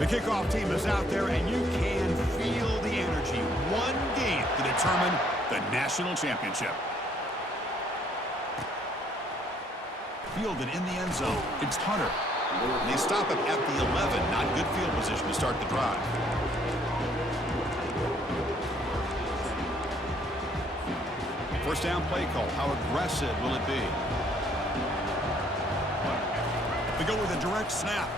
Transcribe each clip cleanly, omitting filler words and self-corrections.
The kickoff team is out there, and you can feel the energy. One game to determine the national championship. Fielded in the end zone. It's Hunter. They stop him at the 11. Not good field position to start the drive. First down play call. How aggressive will it be? They go with a direct snap.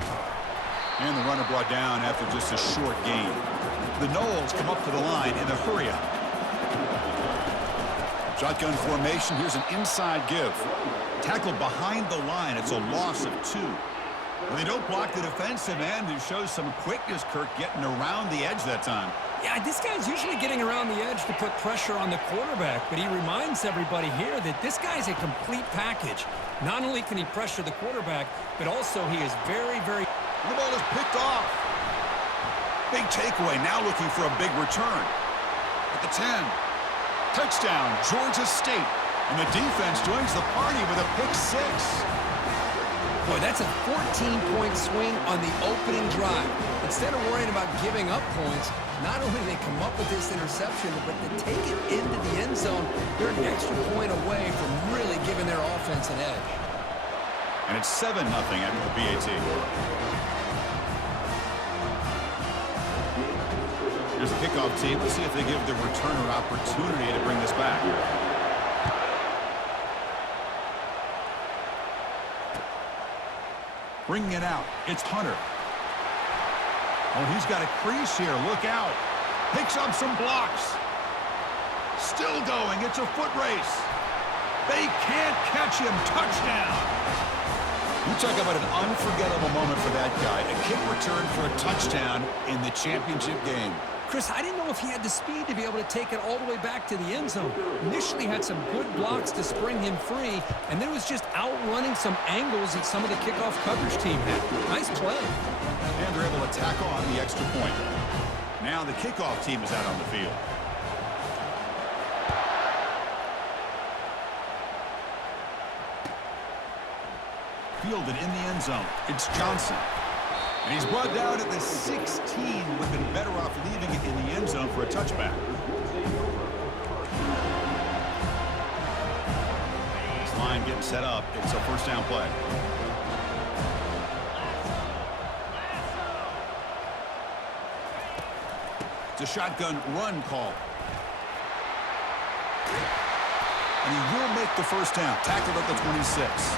And the runner brought down after just a short gain. The Noles come up to the line in a hurry-up. Shotgun formation. Here's an inside give. Tackled behind the line. It's a loss of 2. Well, they don't block the defensive end. It shows some quickness, Kirk, getting around the edge that time. Yeah, this guy's usually getting around the edge to put pressure on the quarterback, but he reminds everybody here that this guy's a complete package. Not only can he pressure the quarterback, but also he is very, very... The ball is picked off. Big takeaway, now looking for a big return. At the 10. Touchdown, Georgia State. And the defense joins the party with a pick 6. Boy, that's a 14-point swing on the opening drive. Instead of worrying about giving up points, not only do they come up with this interception, but they take it into the end zone. They're an extra point away from really giving their offense an edge. And it's 7-0 after the PAT. Here's the kickoff team. Let's see if they give the returner an opportunity to bring this back. Bringing it out. It's Hunter. Oh, he's got a crease here. Look out. Picks up some blocks. Still going. It's a foot race. They can't catch him. Touchdown. You talk about an unforgettable moment for that guy. A kick return for a touchdown in the championship game. Chris, I didn't know if he had the speed to be able to take it all the way back to the end zone. Initially had some good blocks to spring him free, and then was just outrunning some angles that some of the kickoff coverage team had. Nice play. And they're able to tackle on the extra point. Now the kickoff team is out on the field. Fielded in the end zone. It's Johnson. And he's brought down at the 16. Would have been better off leaving it in the end zone for a touchback. This line getting set up. It's a first down play. It's a shotgun run call. And he will make the first down. Tackled at the 26.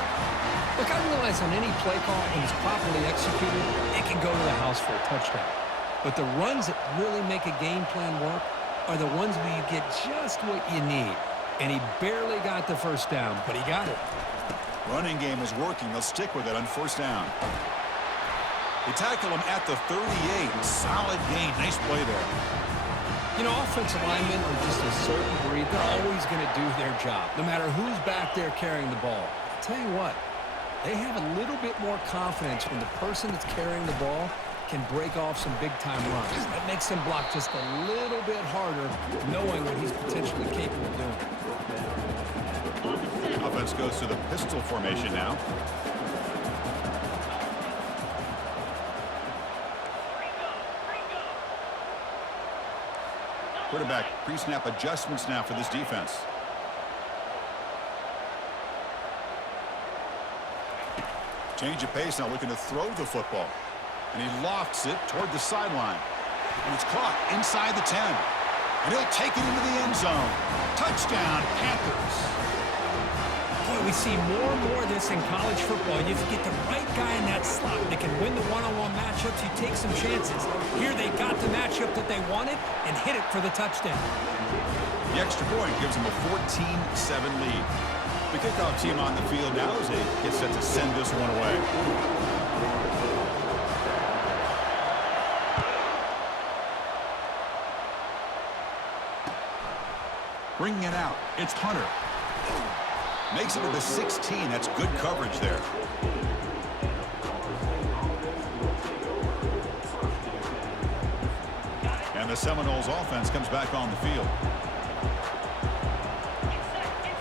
Look, I realize on any play call, when it's properly executed, it can go to the house for a touchdown. But the runs that really make a game plan work are the ones where you get just what you need. And he barely got the first down, but he got it. Running game is working. They'll stick with it on first down. They tackle him at the 38. Solid gain. Nice play there. You know, offensive linemen are just a certain breed. They're always going to do their job, no matter who's back there carrying the ball. I'll tell you what. They have a little bit more confidence when the person that's carrying the ball can break off some big-time runs. That makes them block just a little bit harder, knowing what he's potentially capable of doing. Offense goes to the pistol formation now. Quarterback pre-snap adjustments now for this defense. Change of pace now, looking to throw the football. And he lofts it toward the sideline. And it's caught inside the 10. And he'll take it into the end zone. Touchdown, Panthers. Boy, we see more and more of this in college football. If you get the right guy in that slot that can win the one-on-one matchups, you take some chances. Here they got the matchup that they wanted and hit it for the touchdown. The extra point gives them a 14-7 lead. The kickoff team on the field now as they get set to send this one away. Bringing it out. It's Hunter. Makes it to the 16. That's good coverage there. And the Seminoles offense comes back on the field.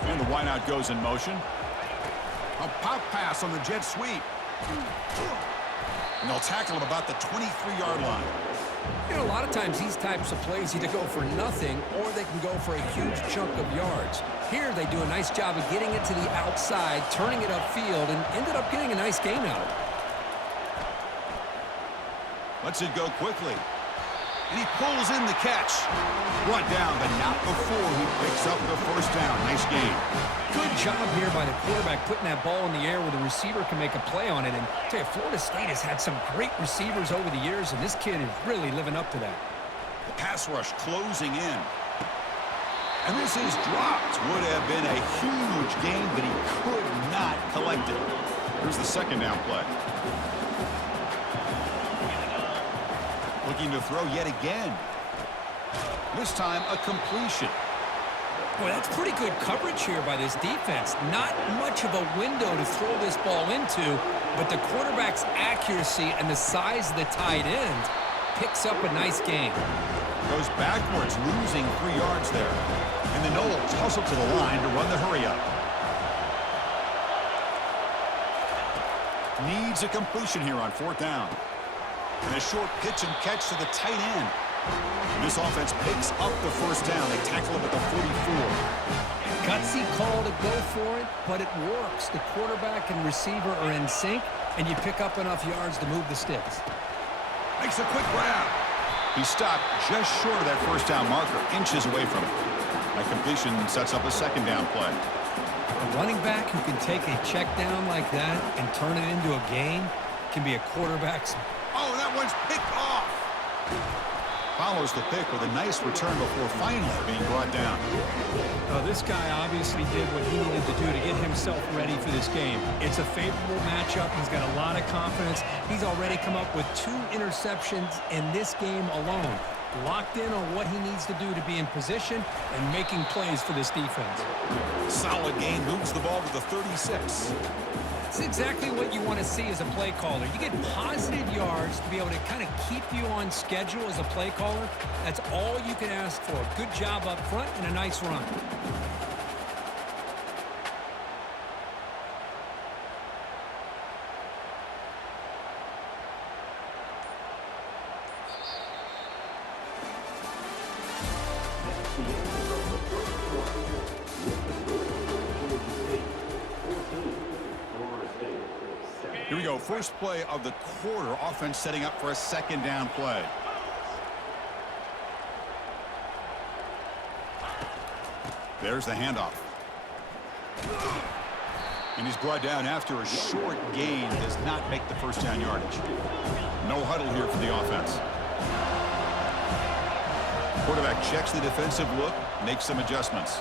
And the wideout goes in motion. A pop pass on the jet sweep. And they'll tackle him about the 23-yard line. You know, a lot of times these types of plays either go for nothing or they can go for a huge chunk of yards. Here they do a nice job of getting it to the outside, turning it upfield, and ended up getting a nice gain out of it. Lets it go quickly. And he pulls in the catch. Brought down, but not before he picks up the first down. Nice game. Good job here by the quarterback putting that ball in the air where the receiver can make a play on it. And I tell you, Florida State has had some great receivers over the years, and this kid is really living up to that. The pass rush closing in. And this is dropped. Would have been a huge gain, but he could not collect it. Here's the second down play. Looking to throw yet again. This time, a completion. Boy, that's pretty good coverage here by this defense. Not much of a window to throw this ball into, but the quarterback's accuracy and the size of the tight end picks up a nice gain. Goes backwards, losing 3 yards there. And the Noel tussle to the line to run the hurry up. Needs a completion here on 4th down. And a short pitch and catch to the tight end. And this offense picks up the first down. They tackle him at the 44. Gutsy call to go for it, but it works. The quarterback and receiver are in sync, and you pick up enough yards to move the sticks. Makes a quick grab. He stopped just short of that first down marker, inches away from it. That completion sets up a second down play. A running back who can take a check down like that and turn it into a gain can be a quarterback's. Oh, that one's picked off. Follows the pick with a nice return before finally being brought down. This guy obviously did what he needed to do to get himself ready for this game. It's a favorable matchup. He's got a lot of confidence. He's already come up with 2 interceptions in this game alone. Locked in on what he needs to do to be in position and making plays for this defense. Solid gain, moves the ball to the 36. It's exactly what you want to see as a play caller. You get positive yards to be able to kind of keep you on schedule as a play caller. That's all you can ask for. Good job up front and a nice run. Here we go. First play of the quarter. Offense setting up for a second down play. There's the handoff. And he's brought down after a short gain. Does not make the first down yardage. No huddle here for the offense. Quarterback checks the defensive look, makes some adjustments.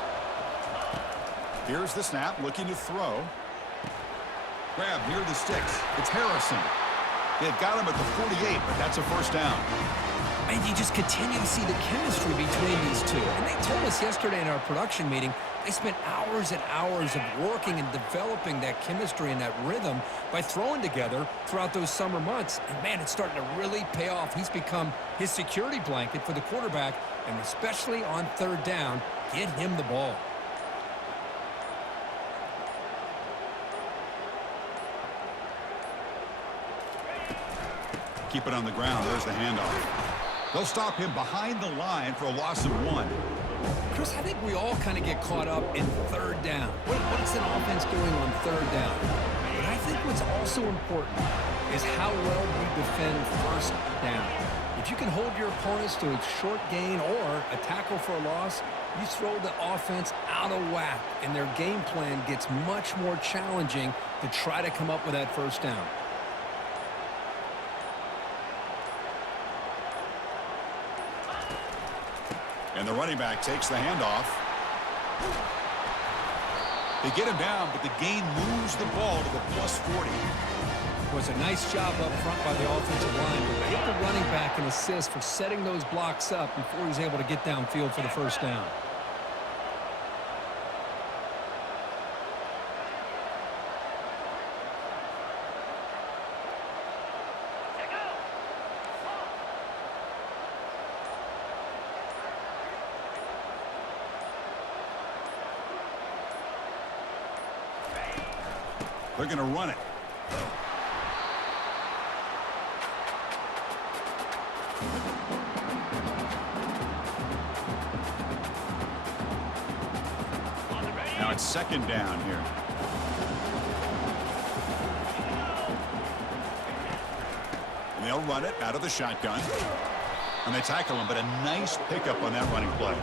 Here's the snap, looking to throw. Grab near the sticks. It's Harrison. They've got him at the 48, but that's a first down. And you just continue to see the chemistry between these two. And they told us yesterday in our production meeting, they spent hours and hours of working and developing that chemistry and that rhythm by throwing together throughout those summer months. And, man, it's starting to really pay off. He's become his security blanket for the quarterback, and especially on 3rd down, get him the ball. Keep it on the ground. There's the handoff. They'll stop him behind the line for a loss of 1. Chris, I think we all kind of get caught up in 3rd down. What's an offense doing on 3rd down? But I think what's also important is how well we defend 1st down. If you can hold your opponents to a short gain or a tackle for a loss, you throw the offense out of whack, and their game plan gets much more challenging to try to come up with that 1st down. And the running back takes the handoff. They get him down, but the gain moves the ball to the plus 40. It was a nice job up front by the offensive line, but give the running back an assist for setting those blocks up before he's able to get downfield for the 1st down. They're going to run it. second down here. And they'll run it out of the shotgun. And they tackle him, but a nice pickup on that running play.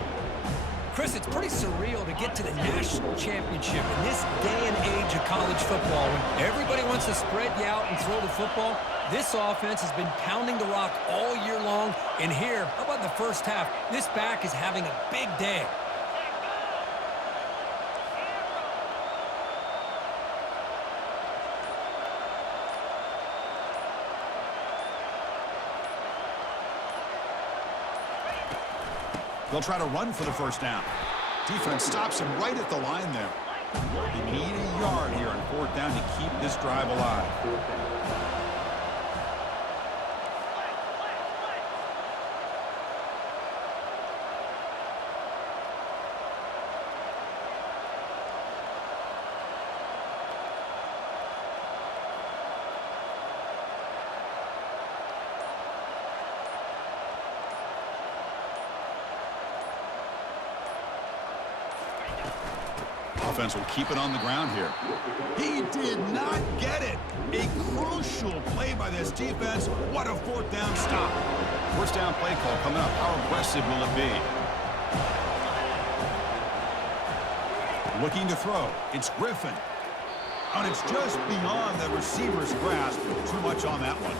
Chris, it's pretty surreal to get to the national championship in this day and age of college football when everybody wants to spread you out and throw the football. This offense has been pounding the rock all year long. And here, how about the first half? This back is having a big day. They'll try to run for the first down. Defense stops him right at the line there. They need a yard here on fourth down to keep this drive alive. Offense will keep it on the ground here. He did not get it. A crucial play by this defense. What a fourth down stop. First down play call coming up. How aggressive will it be? Looking to throw. It's Griffin. And it's just beyond the receiver's grasp. Too much on that one.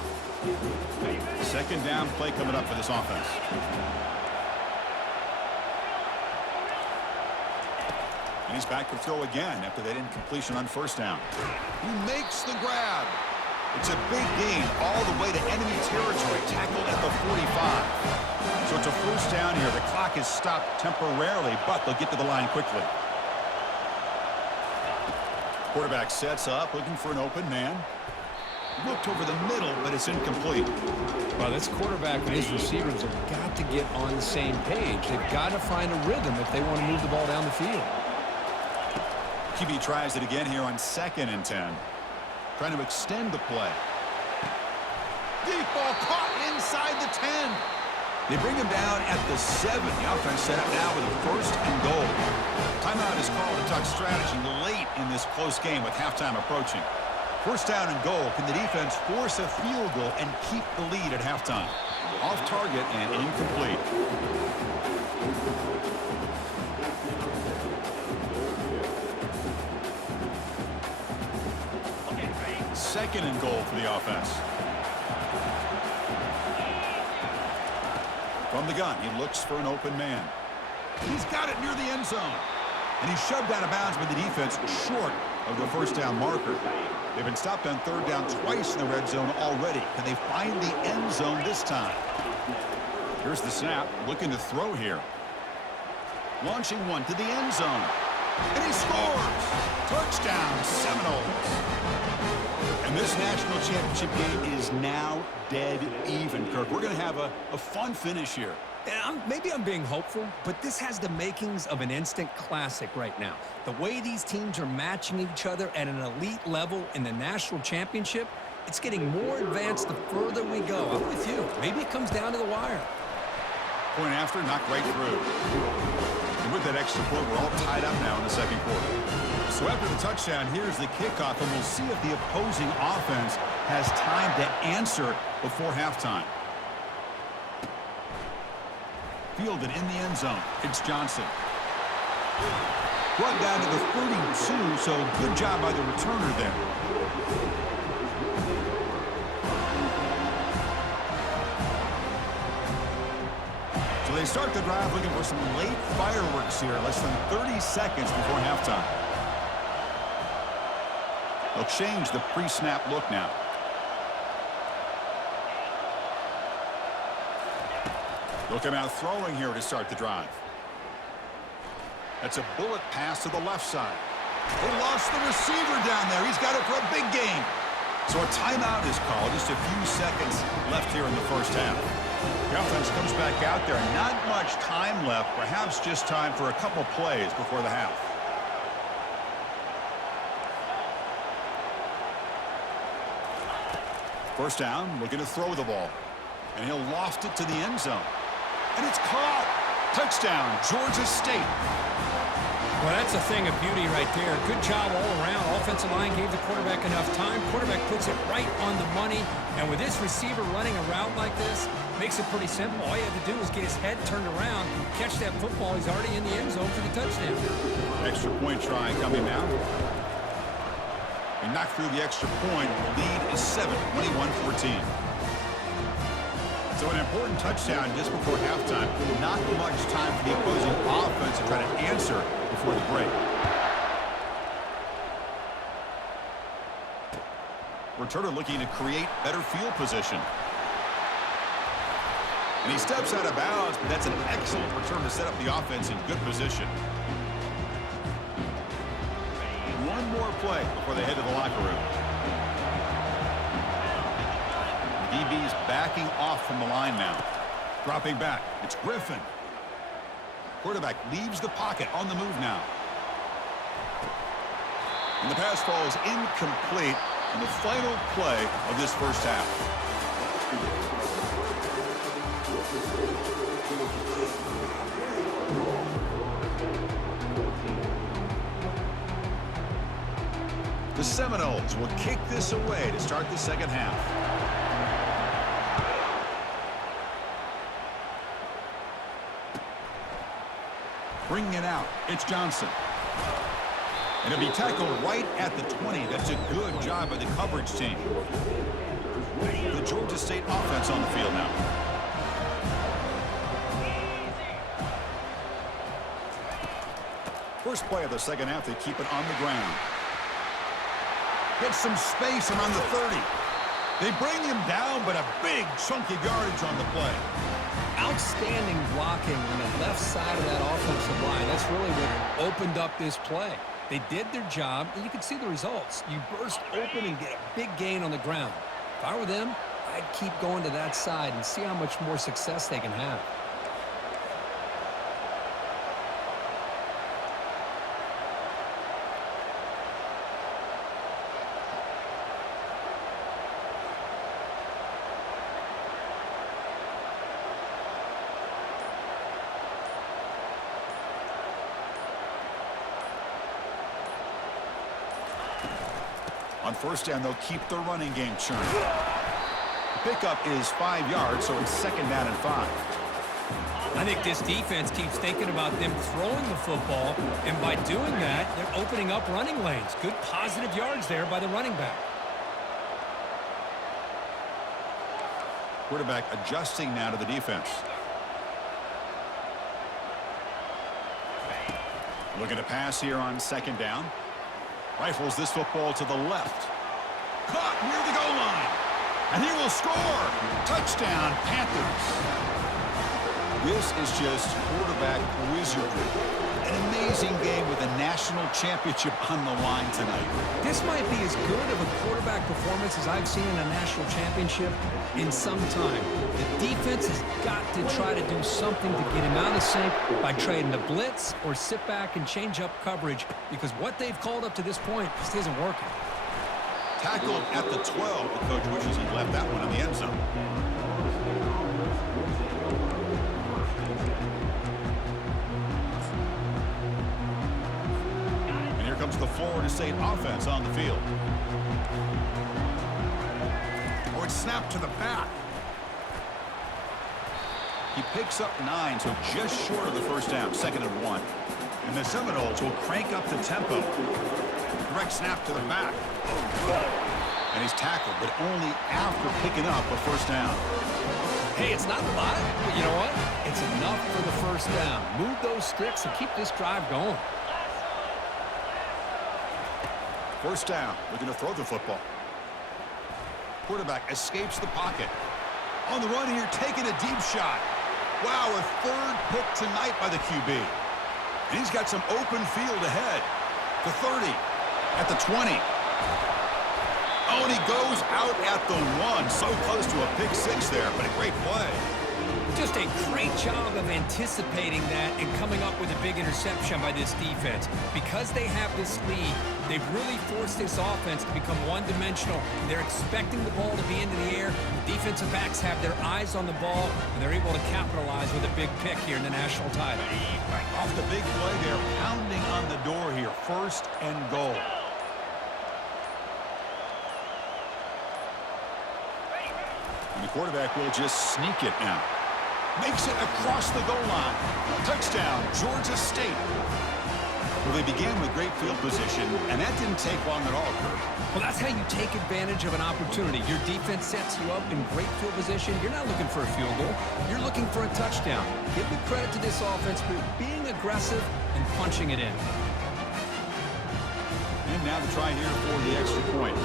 Second down play coming up for this offense. And he's back to throw again after that incompletion on first down. He makes the grab. It's a big gain all the way to enemy territory, tackled at the 45. So it's a first down here. The clock is stopped temporarily, but they'll get to the line quickly. Quarterback sets up, looking for an open man. Looked over the middle, but it's incomplete. Well, this quarterback and his receivers have got to get on the same page. They've got to find a rhythm if they want to move the ball down the field. QB tries it again here on 2nd and 10. Trying to extend the play. Deep ball caught inside the 10. They bring him down at the 7. The offense set up now with a 1st and goal. Timeout is called to talk strategy late in this close game with halftime approaching. First down and goal. Can the defense force a field goal and keep the lead at halftime? Off target and incomplete. Second and goal for the offense. From the gun, he looks for an open man. He's got it near the end zone. And he's shoved out of bounds by the defense short of the first down marker. They've been stopped on third down twice in the red zone already. Can they find the end zone this time? Here's the snap, looking to throw here. Launching one to the end zone. And he scores! Touchdown, Seminoles! And this national championship game is now dead even, Kirk. We're going to have a fun finish here. Maybe I'm being hopeful, but this has the makings of an instant classic right now. The way these teams are matching each other at an elite level in the national championship, it's getting more advanced the further we go. I'm with you. Maybe it comes down to the wire. Point after, knocked right through. And with that extra point, we're all tied up now in the second quarter. So after the touchdown, here's the kickoff, and we'll see if the opposing offense has time to answer before halftime. Fielded in the end zone. It's Johnson. Brought down to the 32, so good job by the returner there. So they start the drive looking for some late fireworks here, less than 30 seconds before halftime. They'll change the pre-snap look now. They'll come out throwing here to start the drive. That's a bullet pass to the left side. They lost the receiver down there. He's got it for a big gain. So a timeout is called. Just a few seconds left here in the first half. The offense comes back out there. Not much time left. Perhaps just time for a couple plays before the half. First down, looking to throw the ball. And he'll loft it to the end zone. And it's caught. Touchdown, Georgia State. Well, that's a thing of beauty right there. Good job all around. Offensive line gave the quarterback enough time. Quarterback puts it right on the money. And with this receiver running a route like this, makes it pretty simple. All you have to do is get his head turned around, catch that football. He's already in the end zone for the touchdown. Extra point try coming now. He knocked through the extra point. The lead is 7, 21-14. So an important touchdown just before halftime. Not much time for the opposing offense to try to answer before the break. Returner looking to create better field position. And he steps out of bounds, but that's an excellent return to set up the offense in good position. One more play before they head to the locker room. DB's backing off from the line now. Dropping back. It's Griffin. Quarterback leaves the pocket on the move now. And the pass falls incomplete in the final play of this first half. The Seminoles will kick this away to start the second half. Bringing it out, it's Johnson. And it'll be tackled right at the 20. That's a good job by the coverage team. The Georgia State offense on the field now. First play of the second half, they keep it on the ground. Get some space around the 30. They bring him down, but a big chunky yardage on the play. Outstanding blocking on the left side of that offensive line. That's really what opened up this play. They did their job, and you can see the results. You burst open and get a big gain on the ground. If I were them, I'd keep going to that side and see how much more success they can have. On first down, they'll keep the running game churning. The pickup is 5 yards, so it's second down and 5. I think this defense keeps thinking about them throwing the football, and by doing that, they're opening up running lanes. Good positive yards there by the running back. Quarterback adjusting now to the defense. Looking to pass here on second down. Rifles this football to the left. Caught near the goal line. And he will score. Touchdown, Panthers. This is just quarterback wizardry. An amazing game with a national championship on the line tonight. This might be as good of a quarterback performance as I've seen in a national championship in some time. The defense has got to try to do something to get him out of sync by trading the blitz or sit back and change up coverage, because what they've called up to this point just isn't working. Tackled at the 12. The coach wishes he left that one in the end zone. And here comes the Florida State offense on the field. Oh, it's snapped to the back. He picks up 9, so just short of the first down, 2nd and 1. And the Seminoles will crank up the tempo. Direct snap to the back. And he's tackled, but only after picking up a first down. Hey, it's not a lot, but you know what? It's enough for the first down. Move those sticks and keep this drive going. First down, looking to throw the football. Quarterback escapes the pocket. On the run here, taking a deep shot. Wow, a third pick tonight by the QB. And he's got some open field ahead. The 30, at the 20. Oh, and he goes out at the 1. So close to a pick 6 there, but a great play. Just a great job of anticipating that and coming up with a big interception by this defense. Because they have this lead, they've really forced this offense to become one-dimensional. They're expecting the ball to be into the air. The defensive backs have their eyes on the ball, and they're able to capitalize with a big pick here in the national title. Off the big play, they're pounding on the door here. 1st and goal. And the quarterback will just sneak it now. Makes it across the goal line. Touchdown, Georgia State. Well, they began with great field position, and that didn't take long at all, Kirk. Well, that's how you take advantage of an opportunity. Your defense sets you up in great field position. You're not looking for a field goal. You're looking for a touchdown. Give the credit to this offense for being aggressive and punching it in. And now to try here for the extra point.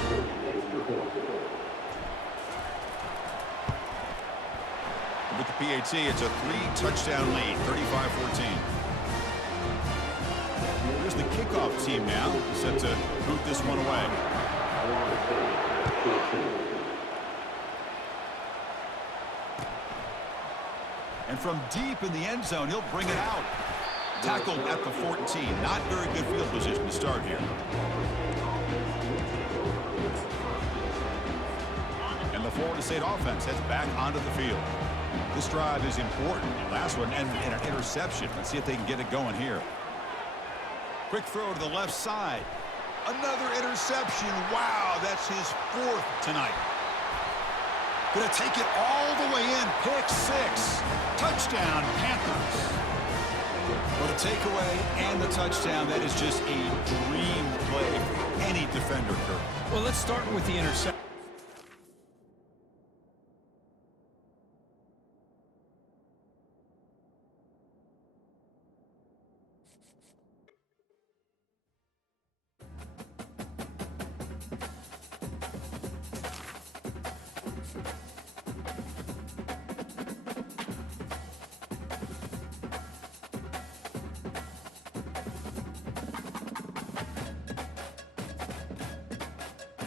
With the PAT, it's a 3-touchdown lead, 35-14. Here's the kickoff team now, set to boot this one away. And from deep in the end zone, he'll bring it out. Tackled at the 14. Not very good field position to start here. And the Florida State offense heads back onto the field. This drive is important. Last one ended in an interception. Let's see if they can get it going here. Quick throw to the left side. Another interception. Wow, that's his 4th tonight. Gonna take it all the way in. Pick 6. Touchdown, Panthers. Well, the takeaway and the touchdown, that is just a dream play for any defender, Kirk. Well, let's start with the interception.